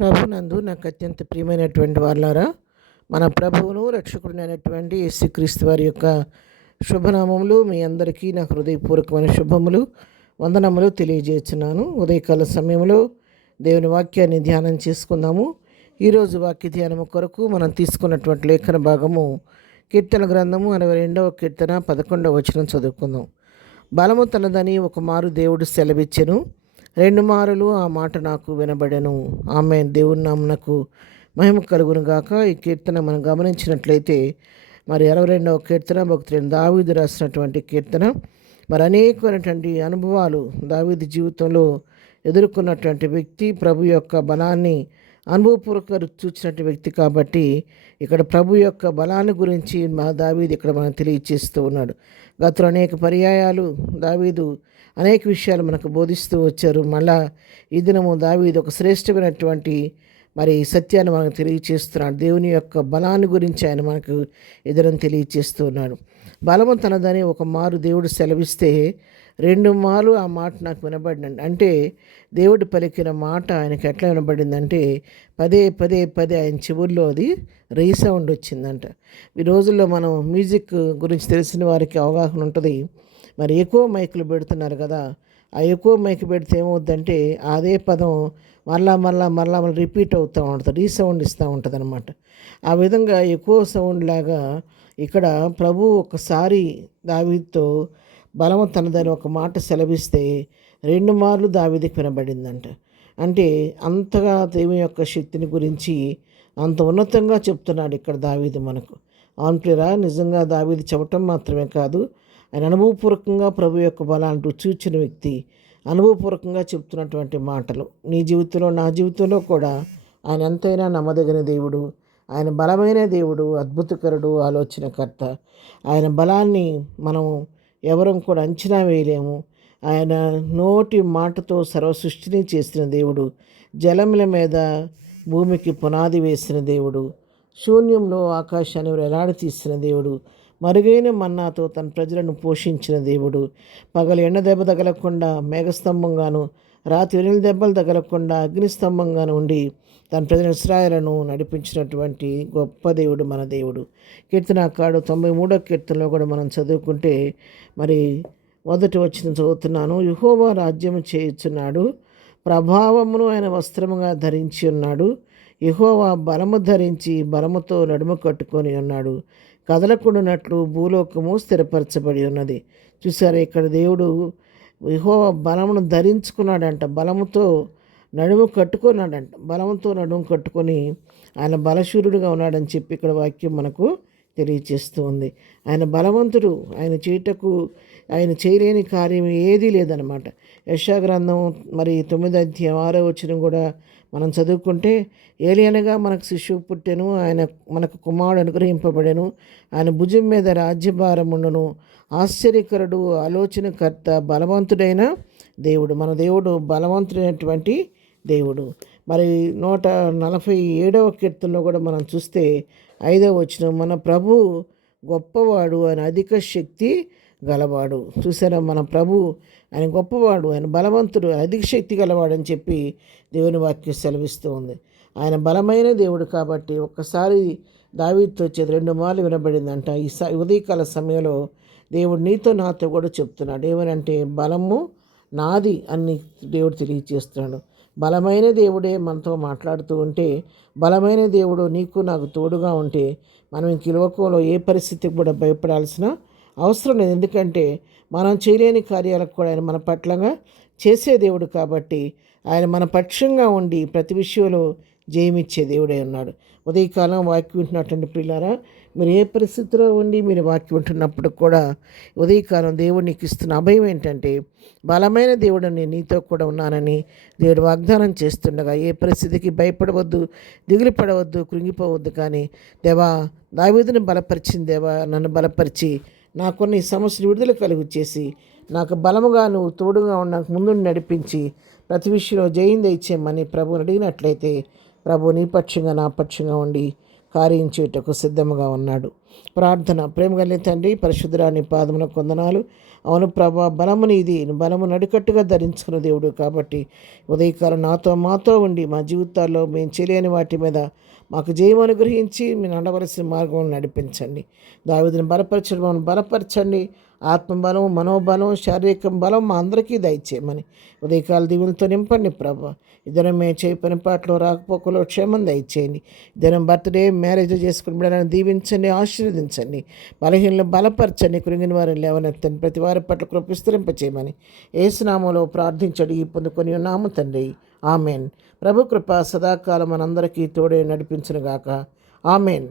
ప్రభునందు నాకు అత్యంత ప్రియమైనటువంటి వాళ్ళారా, మన ప్రభువును రక్షకుడినైనటువంటి యేసుక్రీస్తు వారి యొక్క శుభనామములు మీ అందరికీ నా హృదయపూర్వకమైన శుభములు వందనములు తెలియజేస్తున్నాను. ఉదయకాల సమయంలో దేవుని వాక్యాన్ని ధ్యానం చేసుకుందాము. ఈరోజు వాక్య ధ్యానము కొరకు మనం తీసుకున్నటువంటి లేఖన భాగము కీర్తన గ్రంథము 62వ కీర్తన 11వ వచనం చదువుకుందాం. బలము తనదని ఒక మారు దేవుడు సెలవిచ్చెను, రెండు మారులు ఆ మాట నాకు వినబడెను. ఆమె దేవుని నామమునకు మహిమ కలుగును గాక. ఈ కీర్తన మనం గమనించినట్లయితే మరి 62వ కీర్తన భక్తుడైన దావీదు రాసినటువంటి కీర్తన. మరి అనేకమైనటువంటి అనుభవాలు దావీదు జీవితంలో ఎదుర్కొన్నటువంటి వ్యక్తి, ప్రభు యొక్క బలాన్ని అనుభవపూర్వక చూసినటువంటి వ్యక్తి కాబట్టి ఇక్కడ ప్రభు యొక్క బలాన్ని గురించి దావీదు ఇక్కడ మనం తెలియచేస్తూ ఉన్నాడు. గతంలో అనేక పర్యాయాలు దావీదు అనేక విషయాలు మనకు బోధిస్తూ వచ్చారు. మళ్ళా ఈ దినము దావీదు ఒక శ్రేష్టమైనటువంటి మరి సత్యాన్ని మనకు తెలియచేస్తున్నాడు. దేవుని యొక్క బలాన్ని గురించి ఆయన మనకు ఎదురని తెలియచేస్తూ ఉన్నాడు. బలము తనదని ఒక మారు దేవుడు సెలవిస్తే రెండు మార్లు ఆ మాట నాకు వినబడిందండి. అంటే దేవుడు పలికిన మాట ఆయనకి ఎట్లా వినబడిందంటే పదే పదే పదే ఆయన చెవుల్లో అది రీసౌండ్ వచ్చిందంట. ఈ రోజుల్లో మనం మ్యూజిక్ గురించి తెలిసిన వారికి అవగాహన ఉంటుంది. మరి ఎక్కువ మైకులు పెడుతున్నారు కదా, ఆ ఎక్కువ మైక్ పెడితే ఏమవుద్దంటే అదే పదం మళ్ళా మళ్ళా మళ్ళా మళ్ళీ రిపీట్ అవుతూ ఉంటుంది, రీసౌండ్ ఇస్తూ ఉంటుంది అనమాట. ఆ విధంగా ఎక్కువ సౌండ్ లాగా ఇక్కడ ప్రభు ఒకసారి దావీదుతో బలము తనదని ఒక మాట సెలవిస్తే రెండు మార్లు దావీదుకి వినబడిందంట. అంటే అంతగా దేవుని యొక్క శక్తిని గురించి అంత ఉన్నతంగా చెప్తున్నాడు ఇక్కడ దావీదు మనకు. అవును ప్రియరా, నిజంగా దావీదు చెప్పటం మాత్రమే కాదు, ఆయన అనుభవపూర్వకంగా ప్రభు యొక్క బలాన్ని చూచిన వ్యక్తి, అనుభవపూర్వకంగా చెప్తున్నటువంటి మాటలు నీ జీవితంలో నా జీవితంలో కూడా ఆయన ఎంతైనా నమ్మదగిన దేవుడు, ఆయన బలమైన దేవుడు, అద్భుతకరుడు, ఆలోచనకర్త. ఆయన బలాన్ని మనం ఎవరం కూడా అంచనా వేయలేము. ఆయన నోటి మాటతో సర్వ సృష్టిని చేసిన దేవుడు, జలముల మీద భూమికి పునాది వేసిన దేవుడు, శూన్యంలో ఆకాశాన్ని వేలాడి తీసిన దేవుడు, మరుగైన మన్నాతో తన ప్రజలను పోషించిన దేవుడు, పగలు ఎండ దెబ్బ తగలకుండా మేఘస్తంభంగాను, రాత్రి వెన్నెల దెబ్బలు తగలకుండా అగ్నిస్తంభంగాను ఉండి తన ప్రజల ఇశ్రాయేలును నడిపించినటువంటి గొప్ప దేవుడు మన దేవుడు. కీర్తనకారుడు 93వ కీర్తనలో కూడా మనం చదువుకుంటే మరి మొదటి వచనం చదువుతున్నాను. యెహోవా రాజ్యము చేయుచున్నాడు, ప్రభావమును ఆయన వస్త్రముగా ధరించి ఉన్నాడు. యెహోవా బలము ధరించి బలముతో నడుము కట్టుకొని ఉన్నాడు, కదలకుండానట్లు భూలోకము స్థిరపరచబడి ఉన్నది. చూసారా, ఇక్కడ దేవుడు యెహోవా బలమును ధరించుకున్నాడంట, బలముతో నడుము కట్టుకున్నాడంట. బలముతో నడుము కట్టుకొని ఆయన బలశూరుడుగా ఉన్నాడని చెప్పి ఇక్కడ వాక్యం మనకు తెలియచేస్తూ ఉంది. ఆయన బలవంతుడు, ఆయన ఆయన చేయలేని కార్యం ఏదీ లేదనమాట. యెషయా గ్రంథం మరి 9వ అధ్యాయం 6వ వచనం కూడా మనం చదువుకుంటే ఏలియనగా మనకు శిశువు పుట్టెను, ఆయన మనకు కుమారుడు అనుగ్రహింపబడెను, ఆయన భుజం మీద రాజ్యభారం ఉండును, ఆశ్చర్యకరుడు, ఆలోచనకర్త, బలవంతుడైన దేవుడు. మన దేవుడు బలవంతుడైనటువంటి దేవుడు. మరి 147వ కీర్తనలో కూడా మనం చూస్తే 5వ వచనం, మన ప్రభు గొప్పవాడు, ఆయన అధిక శక్తి గలవాడు. చూసారా, మన ప్రభు ఆయన గొప్పవాడు, ఆయన బలవంతుడు, అధిక శక్తి గలవాడు అని చెప్పి దేవుని వాక్యం సెలవిస్తూ ఉంది. ఆయన బలమైన దేవుడు కాబట్టి ఒక్కసారి దావీదుతో వచ్చేది రెండు మార్లు వినబడిందంట. ఈ ఉదయకాల సమయంలో దేవుడు నీతో నాతో కూడా చెప్తున్నాడు. ఏమనంటే బలము నాది అని దేవుడు తెలియజేస్తున్నాడు. బలమైన దేవుడే మనతో మాట్లాడుతూ ఉంటే, బలమైన దేవుడు నీకు నాకు తోడుగా ఉంటే మనం ఇంక లోకంలో ఏ పరిస్థితికి కూడా భయపడాల్సిన అవసరం లేదు. ఎందుకంటే మనం చేయలేని కార్యాలకు కూడా ఆయన మన పట్లంగా చేసే దేవుడు కాబట్టి ఆయన మన పక్షంగా ఉండి ప్రతి విషయంలో జయమిచ్చే దేవుడే ఉన్నాడు. ఉదయకాలం వాక్యం వింటున్నటువంటి ప్రియులారా, మీరు ఏ పరిస్థితిలో ఉండి మీరు వాక్యం వింటున్నప్పుడు కూడా ఉదయకాలం దేవుడు నీకు ఇస్తున్న అభయం ఏంటంటే బలమైన దేవుడు నేను నీతో కూడా ఉన్నానని దేవుడు వాగ్దానం చేస్తుండగా ఏ పరిస్థితికి భయపడవద్దు, దిగులు పడవద్దు, కృంగిపోవద్దు. కానీ దేవా, దావీదుని బలపరిచిన దేవా, నన్ను బలపరిచి నాకున్న ఈ సమస్యలు విడుదల కలుగు చేసి నాకు బలముగా నువ్వు తోడుగా నాకు ముందు నడిపించి ప్రతి విషయంలో జయం దయచేయమని ప్రభువుని అడిగినట్లయితే ప్రభు నీ పక్షంగా నా పక్షంగా ఉండి కార్యం చేయుటకు సిద్ధముగా ఉన్నాడు. ప్రార్థన. ప్రేమ కలిగిన తండ్రి, పరిశుద్ధురాని పాదమున కొందనాలు. అవును ప్రభా, బలము నీది, బలము నడికట్టుగా ధరించుకున్న దేవుడు కాబట్టి ఉదయకాలం మాతో ఉండి మా జీవితాల్లో మేము చేయలేని వాటి మీద మాకు జయం అనుగ్రహించి మీరు నడవలసిన మార్గం నడిపించండి. దావీదుని బలపరచడం బలపరచండి. ఆత్మబలం, మనోబలం, శారీరక బలం మా అందరికీ దయచేయమని ఉదయకాల దీవులతో నింపండి ప్రభా. ఇద్దరం మేము చేయి పని పాటలో రాకపోకలో క్షేమం దయచేయండి. ఇద్దరం బర్త్డే, మ్యారేజ్ చేసుకుని బిడ్డలను దీవించండి, ఆశీర్వదించండి. బలహీనలు బలపరచండి, కృంగిన వారిని లేవనెత్తండి. ప్రతి వారి పట్ల కృప విస్తరింపచేయమని యేసునామములో ప్రార్థించడి పొందుకొని ఉన్నాము తండ్రి. ఆమెన్. ప్రభు కృప సదాకాలం మనందరికీ తోడే నడిపించునుగాక. ఆమెన్.